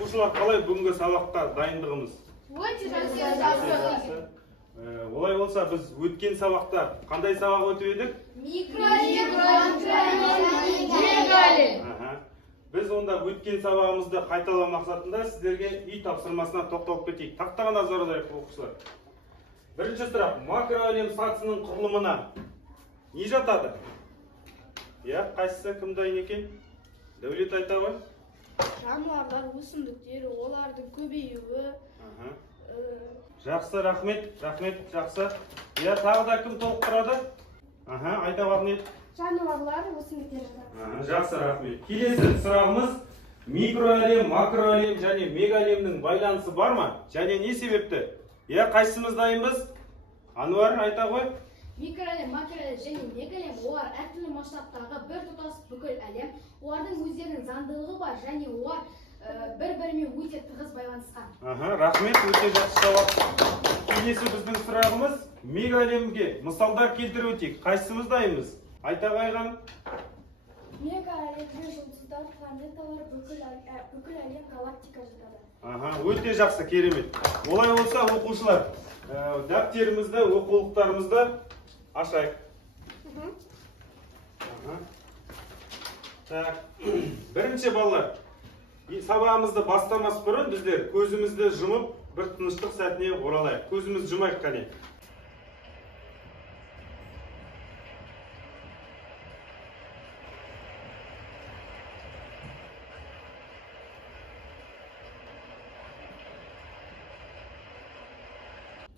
Оқушылар қалай бүгінгі сабаққа дайындығымыз? Олай болса, біз өткен сабақта қандай сабақ өтіп едік? Біз онда өткен сабағымызды қайталау мақсатында сіздерге үй тапсырмасына тоқталып кетейік. Тақтаға назар аударайық оқушылар. Бірінші сұрақ, макроәлем сатысының құрылымына не жатады? Қайсысы кім дайын екен? Дәулет айта ғой. Жануарлар, өсімдіктер, олардың көбеюі. Жақсы, рахмет, жақсы. Тағы да кім толықтырады? Айта бағынет. Жануарлар, өсімдіктер жатады. Жақсы, рахмет. Келесі сұрағымыз, микроәлем, макроәлем және мегаәлемнің байланысы бар ма? Және не себепті? Қайсымыз дайынбыз? Ануар, айта ғой. Микроәлем, макроәлем және мегаәлем олар әртүрлі масштабтағы бір тұтас бүкіл әлем. Олардың өздерінің заңдылығы бар және олар бір-бірімен өте тығыз байланысқан. Рахмет, өте жақсы жауап. Келесі біздің сұрағымыз мегаәлемге мысалдар келтіріп өтейік. Қайсымыз дайынбыз? Айта қойған. Мегаәлемде жұлдыздар, планеталар, бүкіл әлем, галактика жатады. Өте жақсы, керемет. Олай болса, оқушылар, дәптерімізді, оқулықтарымызды ашайық. Бірінші балалар, сабағымызды бастамас бұрын біздер көзімізді жұмып, бір тыныштық сәтіне оралайық. Көзіміз жұмайық қане.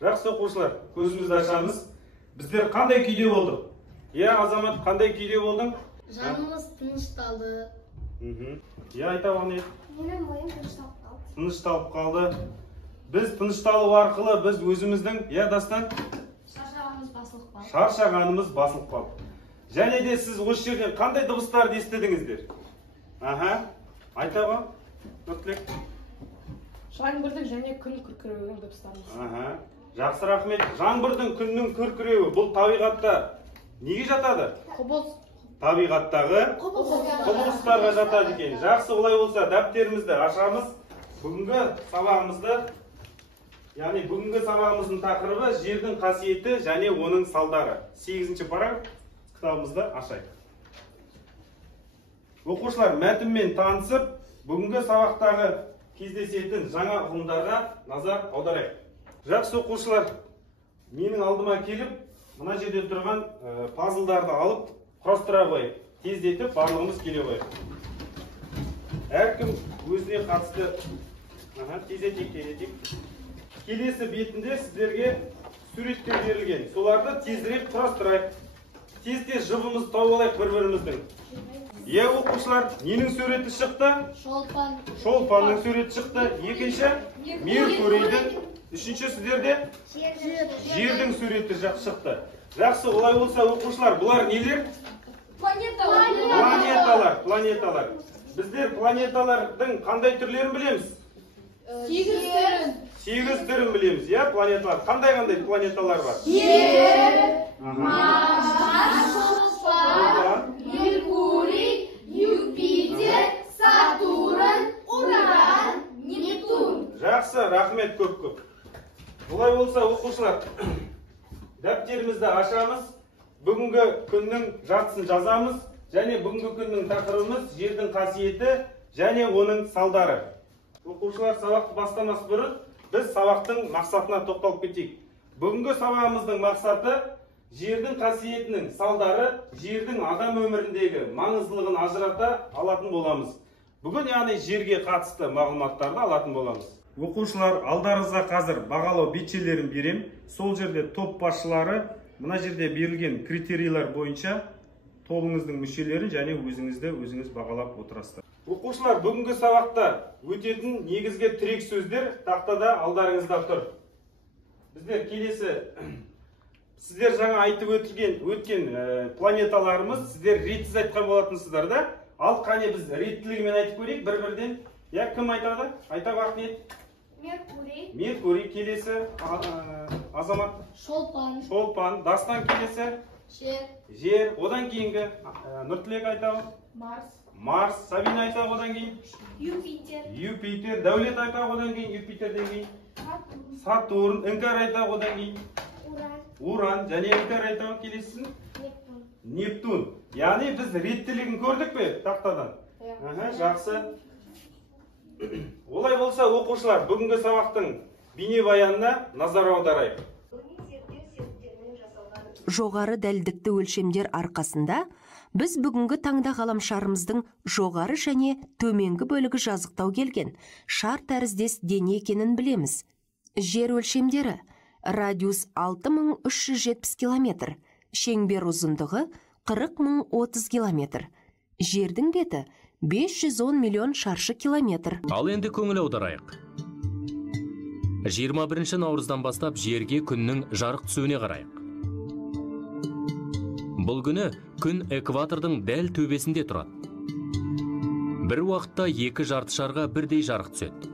Жақсы оқушылар, көзімізді ашамыз. Біздер қандай күйде болдық? Азамат, қандай күйде болдың? Жанымыз тынышталды. Айта бағынет. Менің ойым тынышталып қалды. Тынышталып қалды. Біз тынышталу арқылы біз өзіміздің, Дастан? Шаршағанымыз басылып қалды. Және де сіз осы жерден қандай дыбыстарды естідіңіздер? Айта ба? Нұртілек. Жаңбырдың және күн күркіреуінің дыбыстары. Жақсы, рахмет. Жаңбырдың, күннің күркіреуі бұл табиғатта неге жатады? Құбылыс. Табиғаттағы құбылыстарға жатады екен. Жақсы, олай болса, дәптерімізді ашамыз. Бүгінгі сабағымыздың тақырыбы жердің қасиеті және оның салдары. 8-ші параграф кітабымызды ашайық. Оқушылар, мәтінмен танысып, бүгінгі сабақтағы кездесетін жаңа ұғымдарға назар аударайық. Жақсы оқушылар, менің алдыма келіп, мына жерде тұрған пазлдарды алып, құрастыра қойып, тездетіп, барлығымыз келе қойып. Әркім өзіне қатысты тездетейік. Келесі бетінде сіздерге суреттер берілген. Соларды тездірек құрастырайық. Тез жыбымыз тауып алайық бір-біріміздің. Оқушылар, ненің суреті шықты? Шолпанның суреті шықты. Екінші, Меркурийдің. Үшінші сіздерде? Жердің суреті шықты. Жақсы, олай болса, оқушылар, бұлар нелер? Планеталар. Біздер планеталардың қандай түрлерін білеміз? 8 түрін білеміз, планеталар. Қандай планеталар бар? Марс, Шолпан, Меркурий, Юпитер, Сатурн, Уран, Нептун. Жақсы, рахмет көп. Бұлай болса, оқушылар, дәптерімізді ашамыз, бүгінгі күннің жартысын жазамыз, және бүгінгі күннің тақырыбымыз жердің қасиеті және оның салдары. Оқушылар, сабақты бастамас бұрын, біз сабақтың мақсатына тоқталып кетейік. Бүгінгі сабағымыздың мақсаты жердің қасиетінің салдары, жердің адам өміріндегі маңыздылығын ажырата алатын боламыз. Бүгін жерге қатысты мағлұматтарды алатын боламыз. Оқушылар, алдарыңызға қазір бағалау бетшелерін берем. Сол жерде топ басшылары, мына жерде берілген критерийлер бойынша тобыңыздың мүшелерін және өзіңіз бағалап отырасыздар. Оқушылар, бүгінгі сабақта өтетін негізгі тірек сөздер тақтада алдарыңызда тұр. Біздер келесі, сіздер жаңа айтып өткен планеталарымыз, сіздер ретсіз айтқан болатынсыздар да? Ал қане біз реттілігімен айтып көрейік бір-бірден. Кім айтады? Айта бақниет. Меркурий келесі, Азамат. Шолпан. Дастан келесі. Жер. Одан кейінгі Нұртілек айтады. Марс. Сабина айтақ одан кейін? Юпитер. Юпитер. Дәулет айтақ одан кейін? Юпитерден кейін? Сатурн. Сатурн. Іңкәр айтақ одан кейін? Уран. Уран. Және іңкәр айтақ келесін? Нептун. Нептун. Яғни біз реттілігін көрдік пе тақтадан? Жақсы. Олай болса, оқушылар, бүгінгі сабақтың бейнебаянына назар аударайық. Жоғары дәлдікті өлшемдер арқасында біз бүгінгі таңда ғаламшарымыздың жоғары және төменгі бөлігі жазықтау келген шар тәріздес дене екенін білеміз. Жер өлшемдері: радиус 6370 километр, шеңбер ұзындығы 40030 километр, жердің беті 510 миллион шаршы километр. Ал енді көңіл аударайық. 21 наурыздан бастап жерге күннің жарық түсуіне қарайық. Бұл күні күн экватордың дәл төбесінде тұрады. Бір уақытта екі жарты шарға бірдей жарық түседі.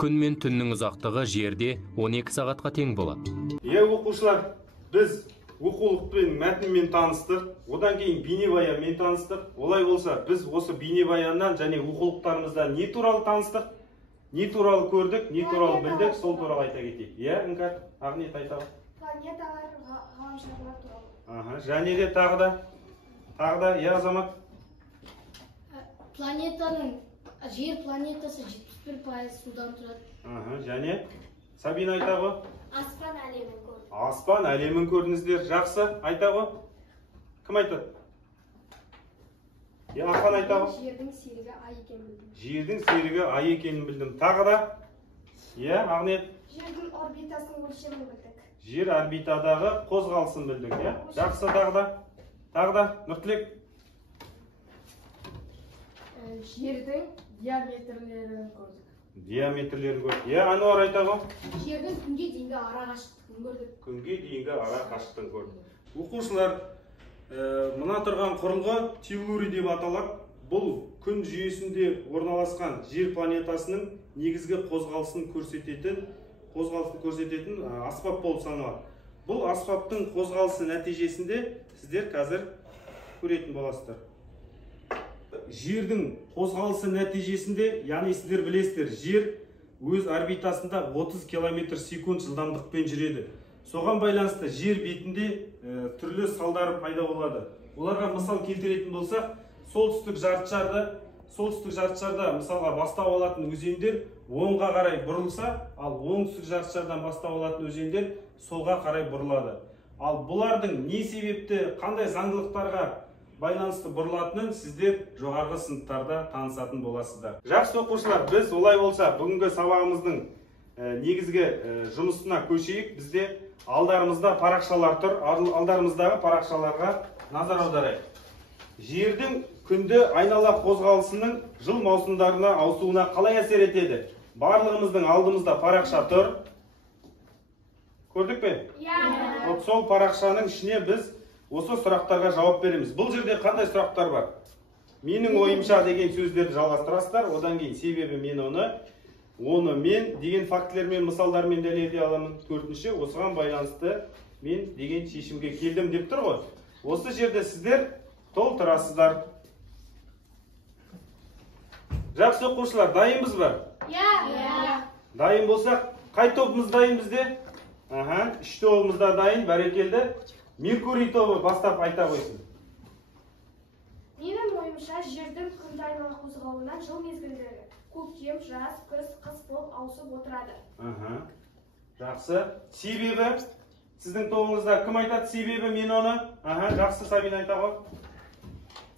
Күн мен түннің ұзақтығы жерде 12 сағатқа тең болады. Оқушылар, біз оқулықпен, мәтінмен таныстық, одан кейін бейнебаянмен таныстық. Олай болса, біз осы бейнебаяннан және оқулықтарымыздан не туралы таныстық, не туралы көрдік, не туралы білдік, сол туралы айта кетейік. Іңкәр, Ақниет айтады. Планеталар, ғаламшарлар туралы. Және де тағы да, Азамат. Планетаның, жер планетасы 71% судан тұрады. Және Сабина айтады. Аспан әлемін көрдік. Аспан әлемін көрдіңіздер. Жақсы, айтады. Кім айтады? Ақан айтады. Жердің серігі ай екенін білдім. Жердің серігі ай екенін білдім. Тағы да? Ақниет. Жердің орбитасының өлшемін білдік. Жер орбитадағы қозғалысын білдік. Жақсы, тағы да, Нұртілек. Жердің диаметрлерін көрдік. Диаметрлерін көрдік. Ануар айтады. Жердің күнге дейінгі ара қашықтығын көрдік. Күнге дейінгі ара қашықтығын көрдік. Оқушылар, мына тұрған құрылғы теллурий деп аталады. Бұл күн жүйесінде орналасқан жер планетасының негізгі қозғалысын көрсететін аспап болып саналады. Бұл аспаптың қозғалысы нәтижесінде сіздер қазір көретін боласыздар. Жердің қозғалысы нәтижесінде, яғни сіздер білесіздер, жер өз орбитасында 30 км секунд жылдамдықпен жүреді. Соған байланысты жер бетінде түрлі салдары пайда болады. Оларға мысал келтіретін болсақ, солтүстік жартышарда мысалға бастау алатын өзендер оңға қарай бұрылса, ал оңтүстік жартышардан бастау алатын өзендер солға қарай бұрылады. Ал бұлардың не себепті, қандай заңдылықтарға байланысты бұрылатынын сіздер жоғарғы сыныптарда танысатын боласыздар. Жақсы оқушылар, біз олай болса бүгінгі сабағымыздың негізгі жұмысына көшейік. Бізде алдарымызда парақшалар тұр. Алдарымыздағы парақшаларға назар аударайық. Жердің күнді айнала қозғалысының жыл маусымдарына ауысуына қалай әсер етеді? Барлығымыздың алдымызда парақша тұр. Көрдік пе? Сол парақшаның ішіне біз осы сұрақтарға жауап береміз. Бұл жерде қандай сұрақтар бар? Менің ойымша деген сөздерді жалғастырасыздар. Одан кейін себебі мен оны мен деген фактілермен, мысалдармен дәлелдей аламын. Төртінші, осыған байланысты мен деген шешімге келдім деп тұр ғой. Осы жерде сіздер толтырасыздар. Жақсы оқушылар, дайынбыз ба? Дайын болсақ, қай тобымыз дайын бізде? Үш тобымызда дайын, бәрекелді. Меркурий тобы бастап айта қойсын. Менің ойымша, жердің күнді айнала қозғалуынан жыл мезгілдері көктем, жаз, күз, қыс болып ауысып отырады. Жақсы. Себебі? Сіздің тобыңызда кім айтады себебі? Мен оны? Жақсы, Сабина айта ғой.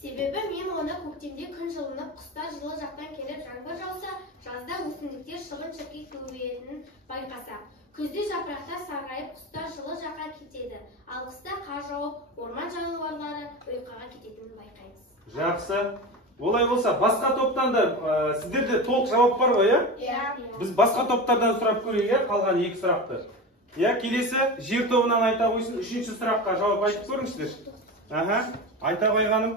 Себебі мен оны көктемде күн жылынып, қыста жылы жақтан келіп жаңбыр жауса, жазда өсімдіктер шыбын-шіркей көбейетінін байқасақ. Күзде жапырақтар сарғайып, құста жылы жаққа кетеді, ал қыста қар жауып, орман жануарлары ұйқыға кететінін байқаймыз. Жақсы. Олай болса, басқа топтан да сіздерде толық жауап бар ғой, Біз басқа топтардан сұрап көрейік, қалған екі сұрақты. Келесі жер тобынан айта қойсын, үшінші сұраққа жауап айтып көріңіздер. Айта қойғаным.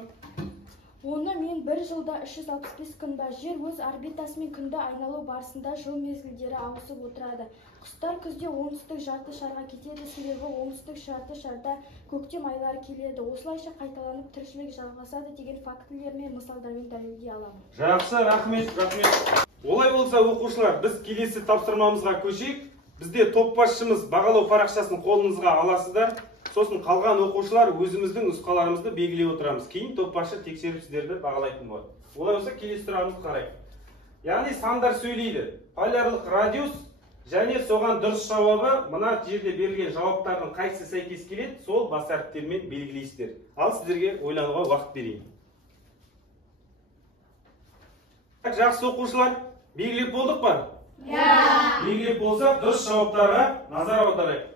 Оны мен бір жылда 365 күн ба, жер өз орбитасымен күнді айналу барысында жыл мезгілдері ауысып отырады. Құстар күзде оңтүстік жарты шарға кетеді, себебі оңтүстік жарты шарда көктем айлары келеді. Осылайша қайталанып тіршілік жалғасады деген фактілер мен мысалдармен дәлелдей аламын. Жақсы, рахмет. Олай болса, оқушылар, біз келесі тапсырмамызға көшейік. Бізде топ басшымыз бағалау парақшасын қолыңызға аласыздар. Сосын қалған оқушылар өзіміздің нұсқаларымызды белгілей отырамыз. Кейін топ басшы тексеріп сіздерді бағалайтын болады. Олай болса, келесі сұрағымызды қарайық. Яғни сандар сөйлейді. Полярлық радиус және соған дұрыс жауабы мына жерде берілген жауаптардың қайсысы сәйкес келеді, сол бас әріптермен белгілейсіздер. Ал сіздерге ойлануға уақыт берейін. Жақсы оқушылар, белгілеп болдық па? Белгілеп болса, дұрыс жауаптарға назар аударайық.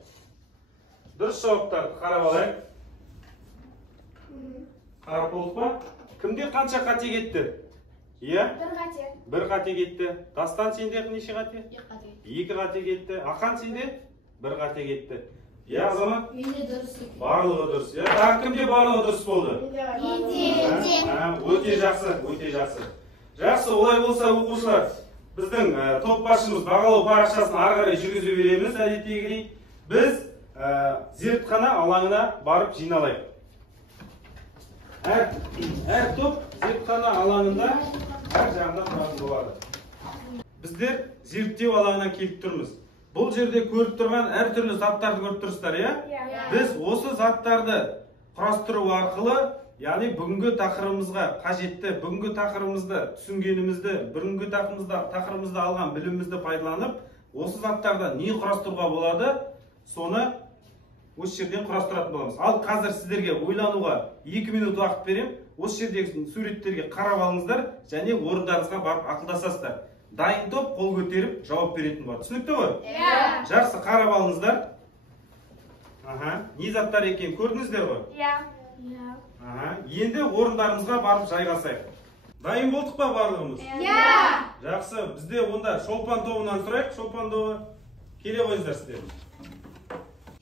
Дұрыс жауаптарды қарап алайық. Қарап болдық па? Кімде қанша қате кетті? Иә? Бір қате кетті. Дастан сенде неше қате? Екі қате кетті. Ақан сенде? Бір қате кетті. Иә, Азамат? Менде дұрыс екен. Барлығы дұрыс. Иә, тағы кімде барлығы дұрыс болды? Өте жақсы. Жақсы, олай болса оқушылар, біздің топ басшымыз бағалау парақшасын ары қарай жүргізе береміз, әдеттегідей. Біз зертхана алаңына барып жиналайық. Әр топ зертхана алаңында әр жағында тұратын болады. Біздер зерттеу алаңынан келіп тұрмыз. Бұл жерде көріп тұрған әр түрлі заттарды көріп тұрсыздар, иә? Біз осы заттарды құрастыру арқылы, яғни бүгінгі тақырыбымызға қажетті, бүгінгі тақырыбымызды түсінгенімізді, бүгінгі тақырыбымызда алған білімімізді пайдаланып, осы заттарда не құрастыруға болады, соны осы жерден құрастыратын боламыз. Ал қазір сіздерге ойлануға 2 минут уақыт берем. Осы жердегі суреттерге қарап алыңыздар және орындарыңызға барып ақылдасасыздар. Дайын топ қол көтеріп жауап беретін болады. Түсінікті ғой? Жақсы, қарап алыңыздар. Не заттар екен көрдіңіздер ғой? Енді орындарымызға барып жайғасайық. Дайын болдық па барлығымыз? Жақсы, бізде онда шолпан тобынан сұрайық. Шолпан тобы келе қойыңыздар сіздер.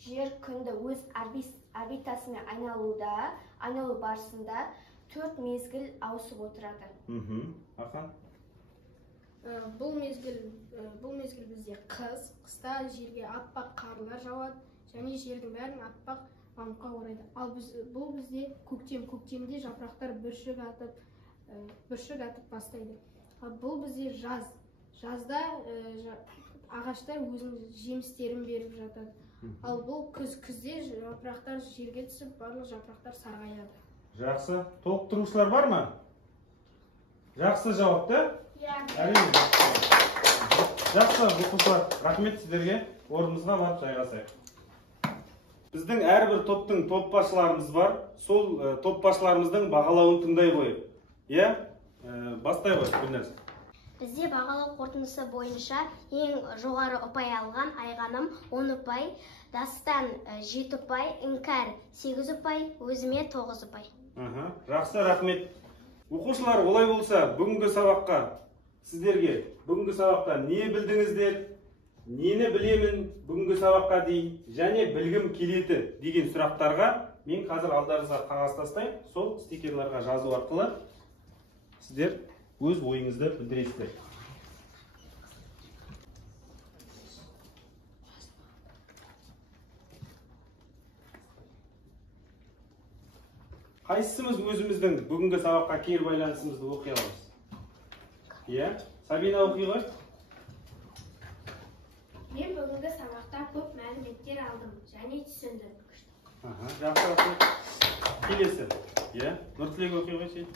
Жер күнді өз орбитасымен айналу барысында 4 мезгіл ауысып отырады. Ақан? Бұл мезгіл бізде қыста жерге аппақ қарлар жауады және жердің бәрін аппақ мамыққа орайды. Ал бұл бізде көктемде жапырақтар бүршік атып бастайды. Ал бұл бізде жазда ағаштар өзінің жемістерін беріп жатады. Ал бұл күзде жапырақтар жерге түсіп, барлық жапырақтар сарғаяды. Жақсы. Толықтырушылар бар ма? Жақсы жауапты? Әрине. Жақсы, оқушылар, рахмет сіздерге. Орнымызға барып жайғасайық. Біздің әрбір топтың топ басшыларымыз бар. Сол топ басшыларымыздың бағалауын тыңдай қойып. Иә? Бастай қой, Гүлназ. Бізде бағалау қорытындысы бойынша ең жоғары ұпай алған Айғаным 10 ұпай, Дастан 7 ұпай, Іңкәр 8 ұпай, өзіме 9 ұпай. Жақсы, рахмет. Оқушылар, олай болса, бүгінгі сабаққа не білдіңіздер, нені білемін бүгінгі сабаққа дейін, және білгім келеді деген сұрақтарға мен қазір алдарыңызға қағаз тастайын. Сол стикерларға жазу арқылы сіздер өз ойыңызды білдіресіздер. Қайсымыз өзіміздің бүгінгі сабаққа кері байланысымызды оқи аламыз? Иә? Сабина оқи ғой? Мен бүгінгі сабақта көп мәліметтер алдым және түсіндім. Жақсы, рахмет. Келесі. Иә? Нұртілек оқи ғой сен?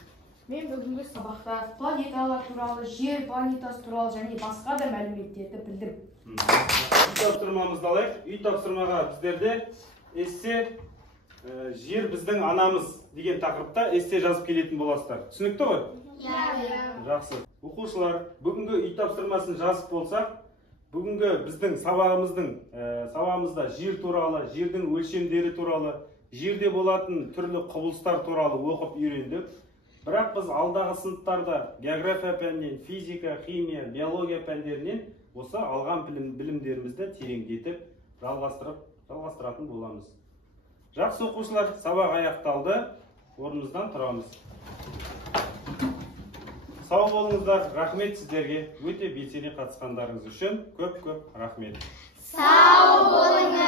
Мен бүгінгі сабақта планеталар туралы, жер планетасы туралы және басқа да мәліметтерді білдім. Үй тапсырмамызды алайық. Үй тапсырмаға біздерде эссе «Жер біздің анамыз» деген тақырыпта эссе жазып келетін боласыздар. Түсінікті ғой? Жақсы. Оқушылар, бүгінгі үй тапсырмасын жазып болсақ, бүгінгі біздің сабағымызда жер туралы, жердің өлшемдері туралы, жерде болатын түрлі құбылыстар туралы оқып үйрендік. Бірақ біз алдағы сыныптарда география пәнінен, физика, химия, биология пәндерінен осы алған білімдерімізді тереңдетіп, жалғастыратын боламыз. Жақсы оқушылар, сабақ аяқталды. Орнымыздан тұрамыз. Сау болыңыздар, рахмет сіздерге. Өте белсене қатысқандарыңыз үшін көп рахмет. Сау болыңыз.